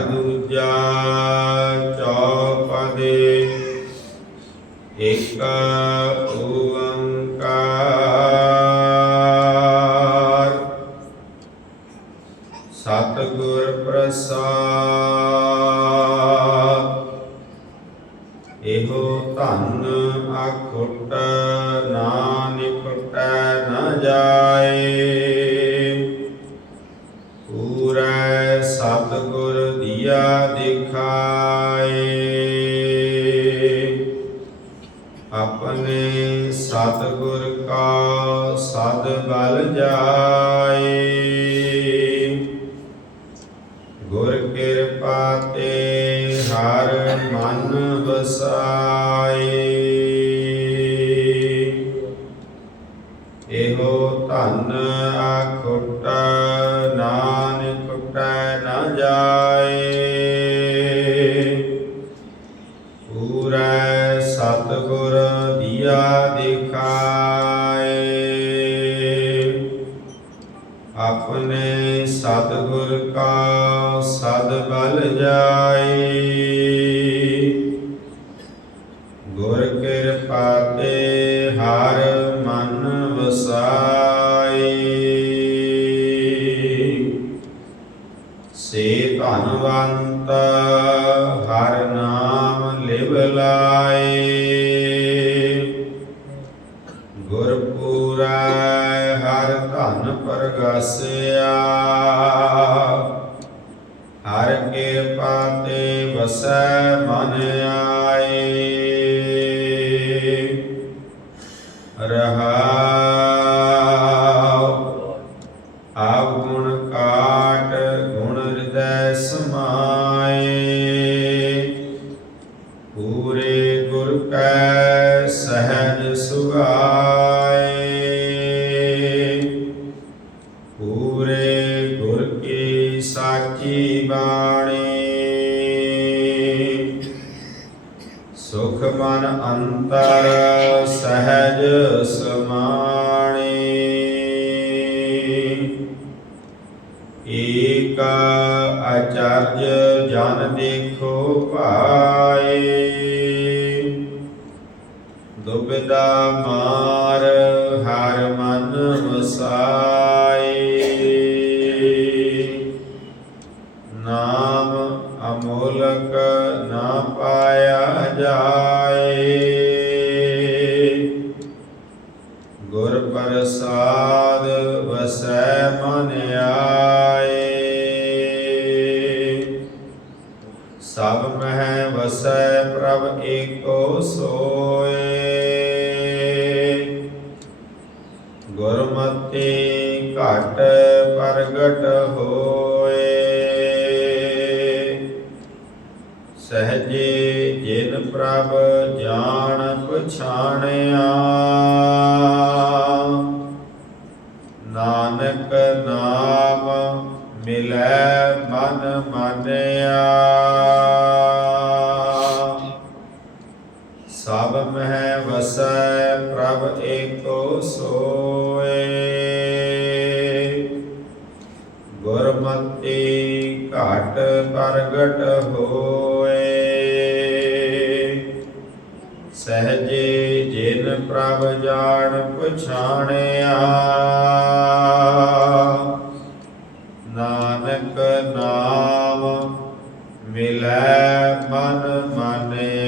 ਦੂਜਾ ਚੌਪਦੇ। ਇੱਕ ਓੰਕਾਰ। ਸਤਿਗੁਰ ਪ੍ਰਸਾਦ। ਇਹੋ ਧੰਨ ਅਖੁੱਟ ਆਪਣੇ ਸਤਿਗੁਰ ਕਾ ਸਦ ਬਲ ਜਾਏ। ਗੁਰ ਕਿਰਪਾ ਤੇ ਹਰ ਮਨ ਵਸਾਏ। ਇਹੋ ਧਨ ਆਖੁੱਟ ਨਾਨਕ ਟੈ ਨਾ ਜਾਏ। ਪੂਰਾ ਸਤਿਗੁਰ ਦੀਆ ਦਿਖਾਏ। ਆਪਣੇ ਸਤਿਗੁਰ ਕਾ ਸਦ ਬਲ ਜਾਏ। ਪ੍ਰਗਾਸਿਆ ਹਰ ਕੇ ਪਾਤੇ ਵਸੈ ਮਨ ਆਏ। ਰਹਾਉ ਆਪ ਗੁਣ ਕਾਟ ਗੁਣ ਹਿਰਦੈ ਸਮਾਏ। ਸੁਖ ਮਨ ਅੰਤਰ ਸਹਿਜ ਸਮਾਣੀ। ਏਕ ਆਚਾਰਜ ਜਨ ਦੇਖੋ ਪਾਏ। ਦੁਬਿਦਾ ਮਾਰ ਅਮੋਲਕ ਨਾ ਪਾਇਆ ਜਾਏ। ਗੁਰ ਪ੍ਰਸਾਦ ਵਸੈ ਮਨ ਆਏ। ਸਭ ਮਹਿ ਵਸੈ ਪ੍ਰਭ ਏਕੋ ਸੋਏ। ਗੁਰਮਤਿ ਘਟ ਪ੍ਰਗਟ ਹੋ ਸਹਜੇ ਜਿਨ ਪ੍ਰਭ ਜਾਣ ਪਛਾਣਿਆ। ਨਾਨਕ ਨਾਮ ਮਿਲੈ ਮਨ ਮਨਿਆ। ਸਭ ਮਹਿ ਵਸੈ ਪ੍ਰਭ ਏਕੋ ਸੋਏ। ਗੁਰਮਤਿ ਘਟ ਪ੍ਰਗਟ ਹੋ ਸਹਜੇ ਜਿਨ ਪ੍ਰਭ ਜਾਣ ਪਛਾਣਿਆ। ਨਾਨਕ ਨਾਮ ਮਿਲੈ ਮਨ ਮਾਨਿਆ।